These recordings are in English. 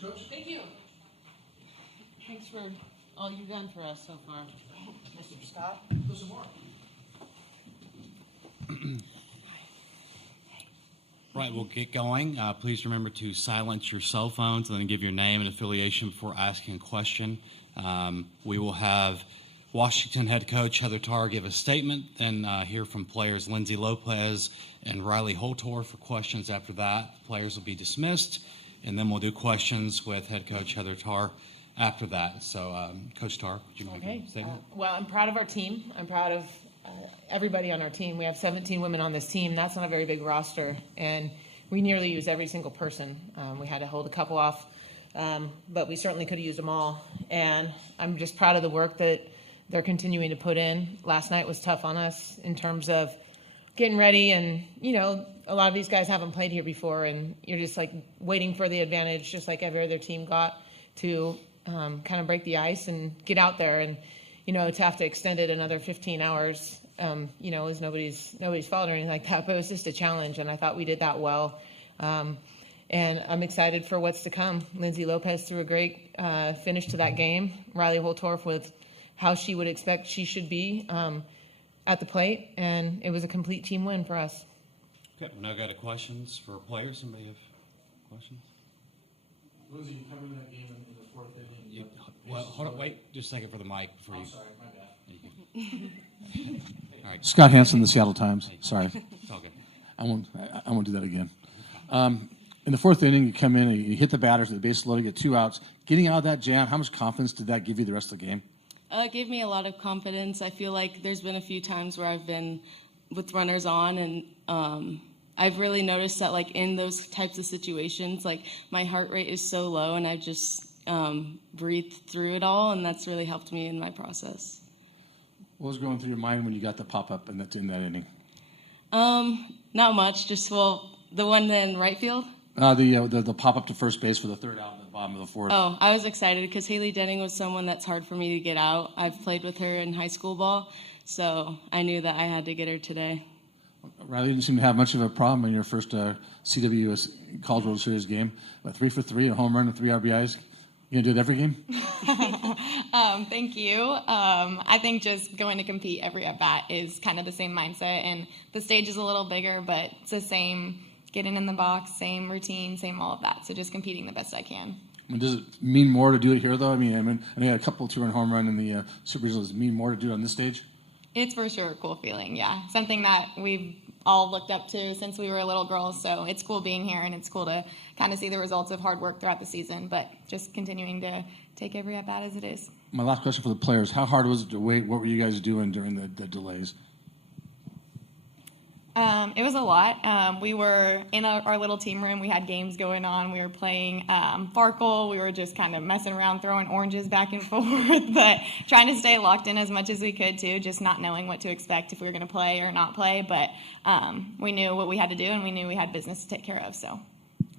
Congratulations, Coach. Thank you. Thanks for all you've done for us so far. Mr. Scott? Listen, Mark. Right, we'll get going. Please remember to silence your cell phones and then give your name and affiliation before asking a question. We will have Washington head coach Heather Tarr give a statement, then hear from players Lindsay Lopez and Riley Holtor for questions after that. Players will be dismissed, and then we'll do questions with head coach Heather Tarr after that. So, Coach Tarr, would you make a statement? Well, I'm proud of our team. I'm proud of everybody on our team. We have 17 women on this team. That's not a very big roster, and we nearly use every single person. We had to hold a couple off, but we certainly could have used them all. And I'm just proud of the work that they're continuing to put in. Last night was tough on us in terms of getting ready, and, you know, a lot of these guys haven't played here before, and you're just, like, waiting for the advantage, just like every other team got, to kind of break the ice and get out there. And, you know, to have to extend it another 15 hours, you know, is nobody's fault or anything like that, but it was just a challenge, and I thought we did that well. And I'm excited for what's to come. Lindsay Lopez threw a great finish to that game. Riley Holtorf with how she would expect she should be at the plate, and it was a complete team win for us. Okay, we now got questions for players. Somebody have questions? Lindsay, you come in that game in the fourth inning. Well, hold on, wait just a second for the mic before you. I'm sorry, my bad. All right. Scott Hansen, the Seattle Times. Sorry, It's all good. I won't do that again. In the fourth inning, you come in and you hit the batters at the base loading, get 2 outs. Getting out of that jam, how much confidence did that give you the rest of the game? It gave me a lot of confidence. I feel like there's been a few times where I've been with runners on, and I've really noticed that, like, in those types of situations, like, my heart rate is so low, and I just breathe through it all, and that's really helped me in my process. What was going through your mind when you got the pop-up in that inning? Not much, just, the one in right field. The pop-up to first base for the third out in the bottom of the fourth. Oh, I was excited because Haley Denning was someone that's hard for me to get out. I've played with her in high school ball, so I knew that I had to get her today. Riley didn't seem to have much of a problem in your first CWS College World Series game. But 3 for 3, a home run and 3 RBIs. You gonna do it every game? Thank you. I think just going to compete every at bat is kind of the same mindset, and the stage is a little bigger, but it's the same. Getting in the box, same routine, same all of that. So just competing the best I can. Does it mean more to do it here, though? I know you had a couple 2-run home run in the Super Regional. Does it mean more to do it on this stage? It's for sure a cool feeling, yeah. Something that we've all looked up to since we were little girls. So it's cool being here, and it's cool to kind of see the results of hard work throughout the season, but just continuing to take every at-bat as it is. My last question for the players. How hard was it to wait? What were you guys doing during the delays? It was a lot. We were in our little team room. We had games going on. We were playing Farkle. We were just kind of messing around, throwing oranges back and forth, but trying to stay locked in as much as we could, too, just not knowing what to expect if we were going to play or not play. But we knew what we had to do, and we knew we had business to take care of. So.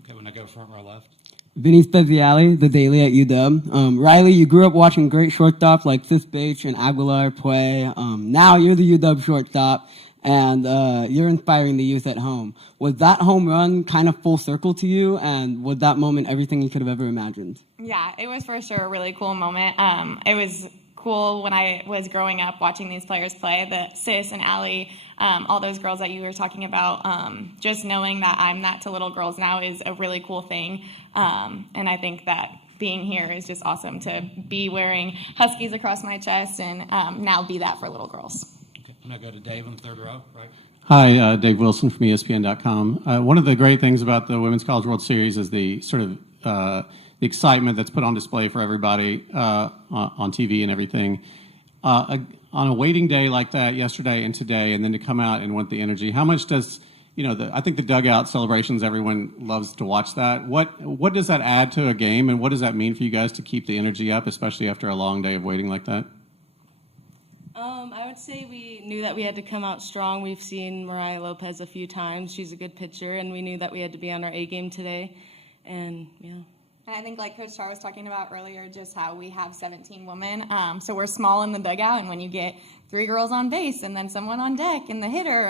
Okay, when I go front row left. Vinny Speziale, The Daily at UW. Riley, you grew up watching great shortstops like Fifth Bates and Aguilar play. Now you're the UW shortstop, and you're inspiring the youth at home. Was that home run kind of full circle to you, and was that moment everything you could have ever imagined? Yeah, it was for sure a really cool moment. It was cool when I was growing up watching these players play, the Sis and Allie, all those girls that you were talking about. Just knowing that I'm that to little girls now is a really cool thing, and I think that being here is just awesome to be wearing Huskies across my chest and now be that for little girls. I'm going to go to Dave on the third row, right? Hi, Dave Wilson from ESPN.com. One of the great things about the Women's College World Series is the sort of the excitement that's put on display for everybody on TV and everything. On a waiting day like that yesterday and today, and then to come out and want the energy, how much does, I think the dugout celebrations, everyone loves to watch that. What does that add to a game, and what does that mean for you guys to keep the energy up, especially after a long day of waiting like that? I would say we knew that we had to come out strong. We've seen Mariah Lopez a few times. She's a good pitcher, and we knew that we had to be on our A game today. And, And I think like Coach Tarr was talking about earlier, just how we have 17 women. So we're small in the dugout, and when you get 3 girls on base and then someone on deck and the hitter,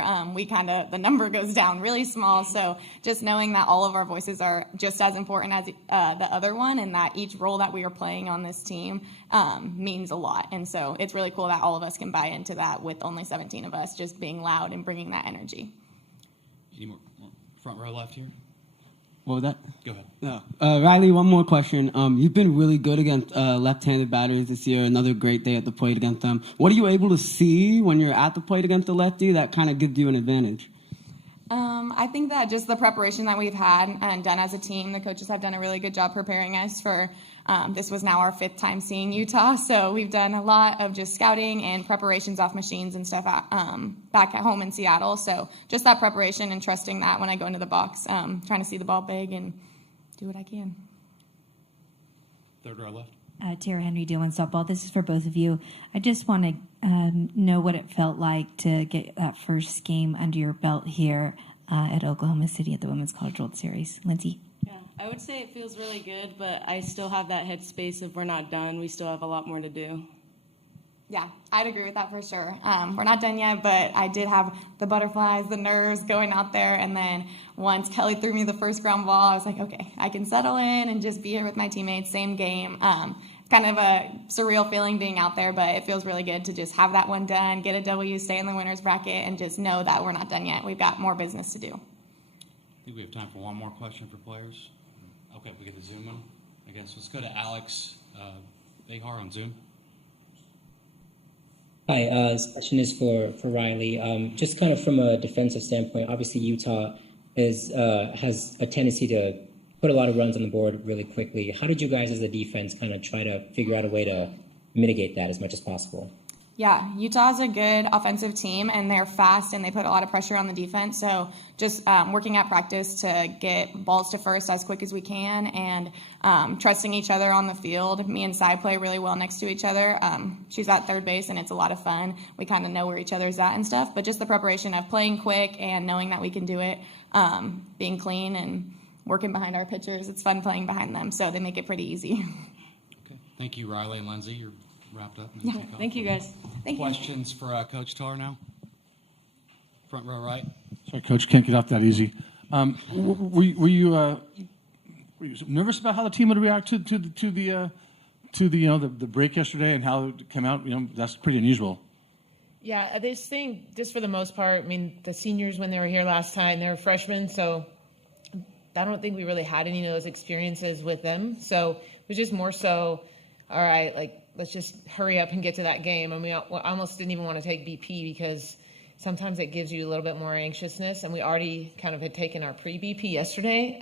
the number goes down really small. So just knowing that all of our voices are just as important as the other one, and that each role that we are playing on this team means a lot. And so it's really cool that all of us can buy into that with only 17 of us just being loud and bringing that energy. Any more front row left here? What was that? Go ahead. No. Riley, one more question. You've been really good against left-handed batters this year. Another great day at the plate against them. What are you able to see when you're at the plate against the lefty that kind of gives you an advantage? I think that just the preparation that we've had and done as a team, the coaches have done a really good job preparing us for this was now our 5th time seeing Utah. So we've done a lot of just scouting and preparations off machines and stuff back at home in Seattle. So just that preparation and trusting that when I go into the box, trying to see the ball big and do what I can. Third row left. Tarr Henry, D1 Softball. This is for both of you. I just want to know what it felt like to get that first game under your belt here at Oklahoma City at the Women's College World Series. Lindsay? Yeah, I would say it feels really good, but I still have that headspace of we're not done. We still have a lot more to do. Yeah, I'd agree with that for sure. We're not done yet, but I did have the butterflies, the nerves going out there. And then once Kelly threw me the first ground ball, I was like, okay, I can settle in and just be here with my teammates, same game. Kind of a surreal feeling being out there, but it feels really good to just have that one done, get a W, stay in the winner's bracket, and just know that we're not done yet. We've got more business to do. I think we have time for one more question for players. Okay, we get the Zoom one. I guess let's go to Alex Behar on Zoom. Hi, this question is for Riley. Just kind of from a defensive standpoint, obviously Utah has a tendency to put a lot of runs on the board really quickly. How did you guys as a defense kind of try to figure out a way to mitigate that as much as possible? Yeah, Utah's a good offensive team, and they're fast, and they put a lot of pressure on the defense. So just working at practice to get balls to first as quick as we can, and trusting each other on the field. Me and Sai play really well next to each other. She's at third base, and it's a lot of fun. We kind of know where each other's at and stuff. But just the preparation of playing quick and knowing that we can do it, being clean and working behind our pitchers. It's fun playing behind them, so they make it pretty easy. Okay, thank you, Riley and Lindsay. You're wrapped up. Yeah, thank you guys. Questions for Coach Tarr now? Front row right. Sorry, Coach, can't get off that easy. Were you nervous about how the team would react to the break yesterday and how it came out? That's pretty unusual. Yeah, this thing, just for the most part, I mean, the seniors, when they were here last time, they were freshmen, so I don't think we really had any of those experiences with them. So it was just more so, all right, let's just hurry up and get to that game. And we almost didn't even want to take BP because sometimes it gives you a little bit more anxiousness. And we already kind of had taken our pre-BP yesterday.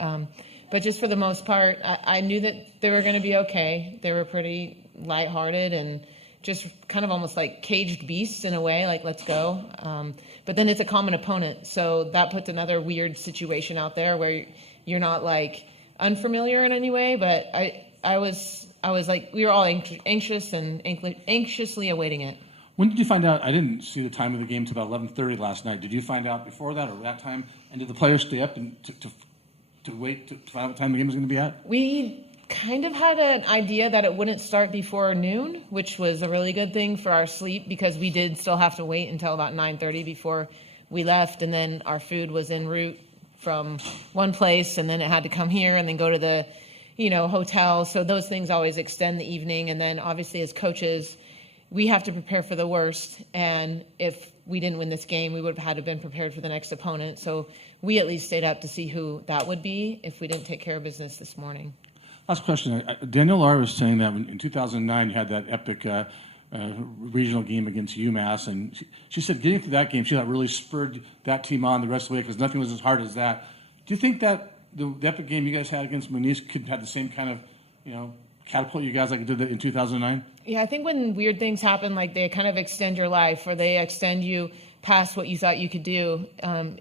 But just for the most part, I knew that they were going to be okay. They were pretty lighthearted and just kind of almost like caged beasts in a way, like, let's go. But then it's a common opponent. So that puts another weird situation out there where you're not like unfamiliar in any way. But I was like, we were all anxious and anxiously awaiting it. When did you find out? I didn't see the time of the game till about 11:30 last night. Did you find out before that or that time? And did the players stay up and to wait to find out what time the game was going to be at? We kind of had an idea that it wouldn't start before noon, which was a really good thing for our sleep because we did still have to wait until about 9:30 before we left. And then our food was en route from one place, and then it had to come here and then go to the hotel. So those things always extend the evening. And then obviously as coaches, we have to prepare for the worst. And if we didn't win this game, we would have had to been prepared for the next opponent. So we at least stayed up to see who that would be if we didn't take care of business this morning. Last question. Danielle Lahr was saying that in 2009 you had that epic regional game against UMass, and she said getting to that game, she thought really spurred that team on the rest of the way because nothing was as hard as that. Do you think that the epic game you guys had against Muniz could have the same kind of, catapult you guys like it did in 2009? Yeah, I think when weird things happen, like they kind of extend your life or they extend you past what you thought you could do,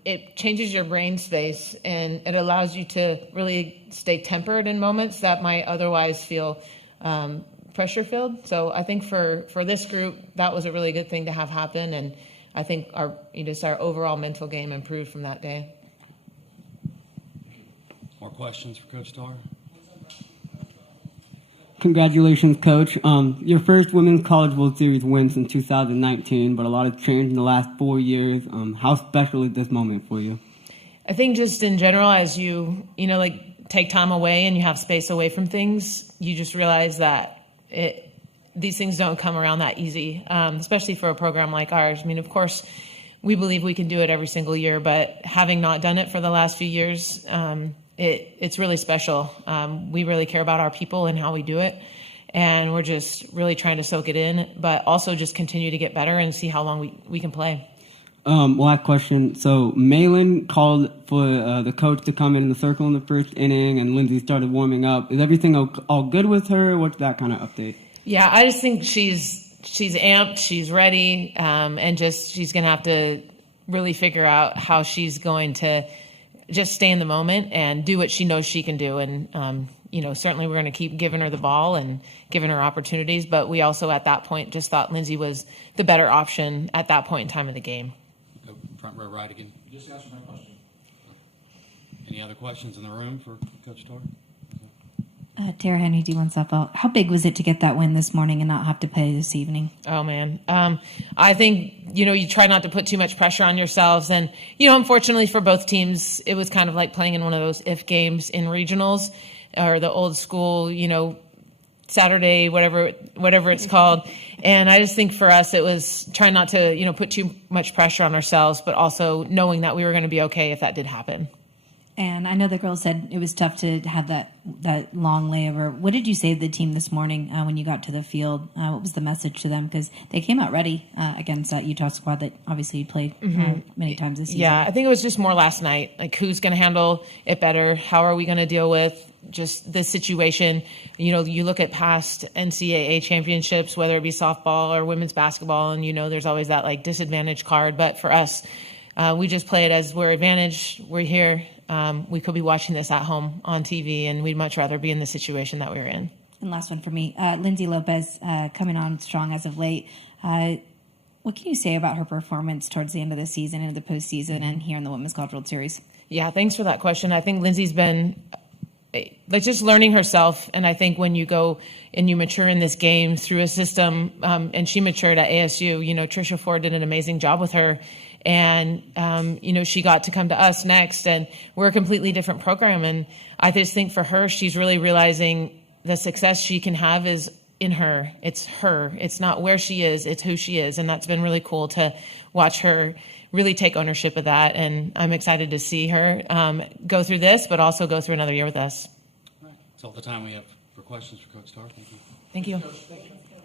it changes your brain space and it allows you to really stay tempered in moments that might otherwise feel pressure filled. So I think for this group, that was a really good thing to have happen. And I think our overall mental game improved from that day. More questions for Coach Tarr? Congratulations, Coach. Your first Women's College World Series win since 2019, but a lot has changed in the last 4 years. How special is this moment for you? I think just in general, as you take time away and you have space away from things, you just realize that these things don't come around that easy, especially for a program like ours. I mean, of course, we believe we can do it every single year, but having not done it for the last few years, it's really special. We really care about our people and how we do it, and we're just really trying to soak it in, but also just continue to get better and see how long we can play. Last question. So Malin called for the coach to come in the circle in the first inning, and Lindsay started warming up. Is everything all good with her? What's that kind of update? Yeah, I just think she's amped, she's ready, and she's going to have to really figure out how she's going to just stay in the moment and do what she knows she can do. And certainly we're going to keep giving her the ball and giving her opportunities, but we also at that point just thought Lindsay was the better option at that point in time of the game. Front row right again. Just answer my question. Any other questions in the room for Coach Tarr? Tarr, Henry, D1 softball. How big was it to get that win this morning and not have to play this evening? Oh, man. I think, you try not to put too much pressure on yourselves. And, unfortunately for both teams, it was kind of like playing in one of those if games in regionals or the old school, Saturday, whatever it's called. And I just think for us, it was trying not to, put too much pressure on ourselves, but also knowing that we were going to be okay if that did happen. And I know the girls said it was tough to have that long layover. What did you say to the team this morning when you got to the field? What was the message to them? Because they came out ready against that Utah squad that obviously you played many times this season. Yeah, I think it was just more last night. Like, who's going to handle it better? How are we going to deal with just this situation? You look at past NCAA championships, whether it be softball or women's basketball, and there's always that disadvantage card. But for us, we just play it as we're advantaged. We're here. We could be watching this at home on TV, and we'd much rather be in the situation that we were in. And last one for me, Lindsay Lopez coming on strong as of late. What can you say about her performance towards the end of the season, into the postseason, and here in the Women's College World Series? Yeah, thanks for that question. I think Lindsay's been just learning herself, and I think when you go and you mature in this game through a system, and she matured at ASU. Tricia Ford did an amazing job with her. And, she got to come to us next, and we're a completely different program. And I just think for her, she's really realizing the success she can have is in her. It's her. It's not where she is. It's who she is. And that's been really cool to watch her really take ownership of that. And I'm excited to see her go through this, but also go through another year with us. All right. That's all the time we have for questions for Coach Tarr. Thank you. Thank you. Coach, thank you.